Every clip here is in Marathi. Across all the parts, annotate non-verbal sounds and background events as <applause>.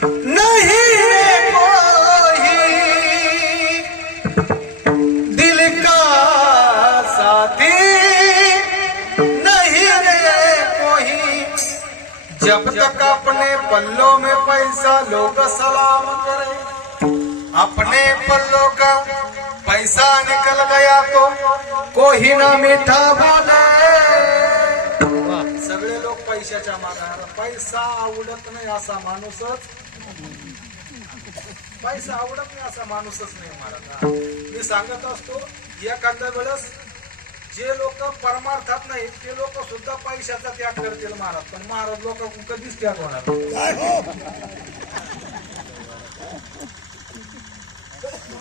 जब तक अपने पल्लों में पैसा लोग सलाम करे, अपने पल्लों का पैसा निकल गया तो कोई ना मीठा बोले। सगळे लोक पैशाच्या मागायला पैसा आवडत नाही असा माणूसच. पैसा आवडत नाही असा माणूसच नाही महाराज मी सांगत असतो एखाद्या वेळेस जे लोक परमार्थात नाही ते लोक सुद्धा पैशाचा त्याग करतील महाराज पण महाराज लोक कधीच त्याग होणार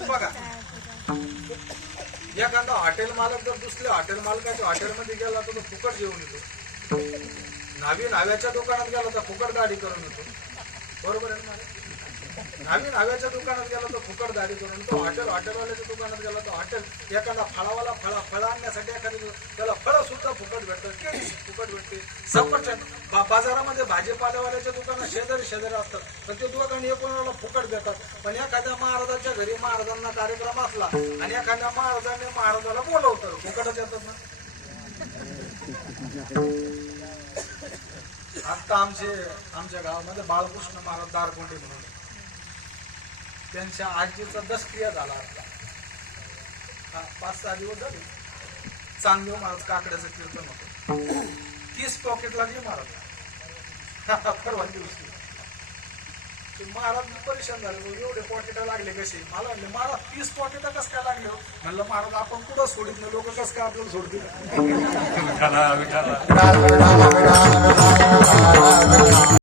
बघा. एखादा हॉटेल मालक जर दुसऱ्या हॉटेल मालकाच्या हॉटेलमध्ये गेला तर तो फुकट जेवून येतो. नावी नाव्याच्या दुकानात गेला तर फुकट दाढी करून येतो. बरोबर आहे ना नावी नाव्याच्या दुकानात गेला तर फुकट दाढी करून येतो. हॉटेल हॉटेलवाल्याच्या दुकानात गेला तर हॉटेल एखादा फळावाला फळा फळ आणण्यासाठी एखादी त्याला फळं सुद्धा फुकट भेटतात. केळी फुकट भेटते. सफरचंद. बा- बाजारामध्ये भाजीपाल्यावाल्याच्या दुकानात शेजारी शेजारी असतात. तर ते दोघांनी एकोणाला फुकट देतात. पण एखाद्या महाराजाच्या घरी महाराजांना कार्यक्रम असला आणि एखाद्या महाराजांनी महाराजाला बोलवतं फुकटच येतात ना. आता आमचे आमच्या गावामध्ये बाळकृष्ण महाराज दारकोंडे म्हणून. त्यांच्या आजीचा दसक्रिया झाला आता हा, पाच सहा दिवस झाले. चांगदेव महाराज काकड्याचं कीर्तन होतं. तीस पॉकेट लागली महाराज. <laughs> परवा दिवशी. ते महाराज परेशान झाले. एवढे पॉकेट लागले कसे? मला म्हणले महाराज तीस पॉकेट कसं काय लागले हो? म्हणलं महाराज आपण कुठं सोडित नाही? लोक कसं काय आपल्याला सोडतील